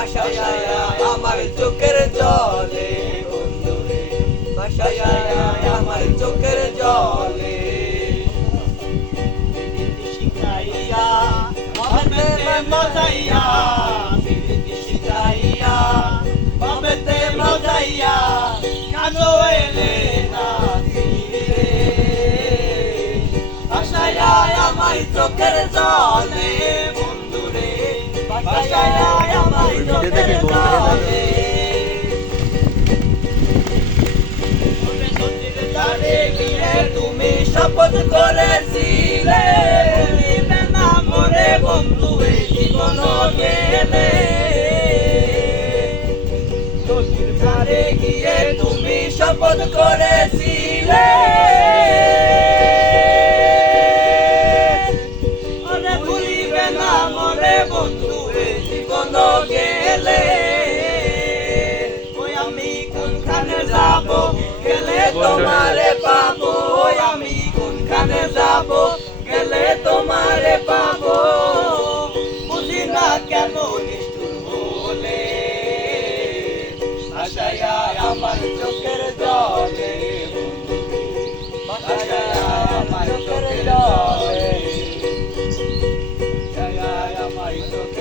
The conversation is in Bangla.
ভাসায়া আমার চোখের জলে বন্ধুরে, ভাসায়া আমার চোখের জলে। শিখাইয়া ভাবেতে মজাইয়া, শিখাইয়া ভাবেতে মজাইয়া, কাজো এলে না তীরে। ভাসায়া আমার চোখের জলে বন্ধুরে, ভাসায়া আমার চোখের জলে। তুমি শপথ করেছিলে ভুলিবে না মোরে বন্ধু এই জীবন গেলে। নদীর ধারে গিয়ে তুমি শপথ করেছিলে ভুলিবে না মোরে বন্ধু এই জীবন গেলে। ওই আমি কোনখানে যাব গেলে তোমারে পাবো, আমি কোনখানে যাব গেলে তোমারে পাবো। বুঝি না কেন নিষ্ঠুর বলে, ভাসায়া আমার চোখের জলে ভাসায়া আমার চোখের জলে, ভাসায়া আমার চোখের